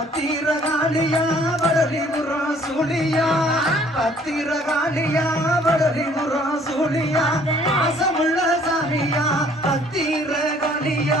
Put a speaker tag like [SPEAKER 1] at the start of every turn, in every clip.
[SPEAKER 1] பத்திரகாளியா வடலி முரா சுழியா. பத்திரகாளியா வடலி முரா சுழியா. ஆசமுள்ள சாமியா பத்திரகாளியா.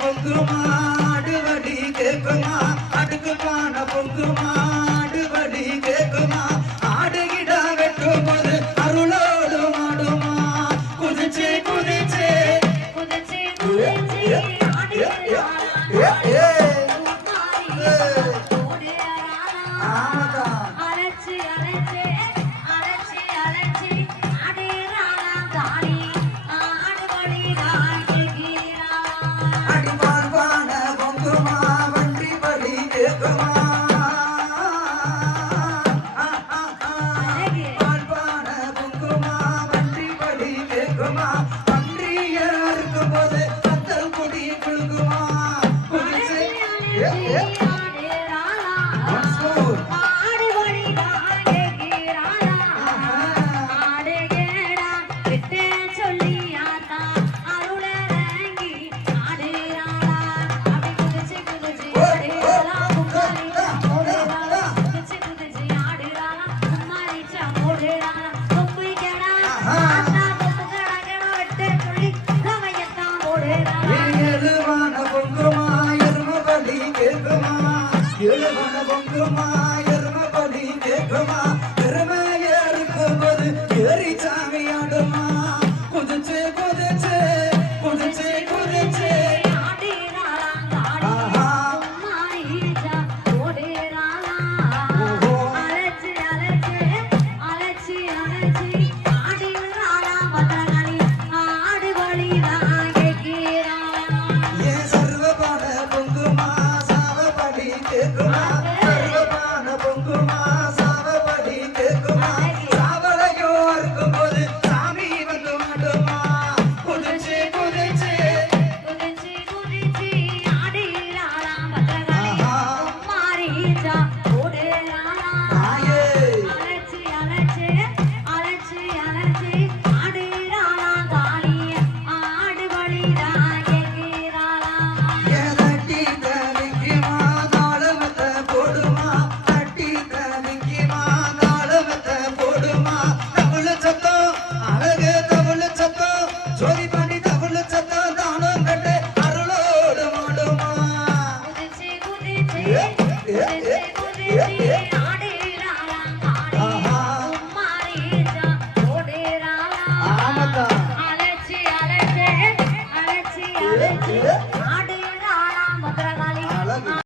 [SPEAKER 1] பொங்குமா அடுவடி கேட்குமா அடுக்குமான பொங்குமா come on.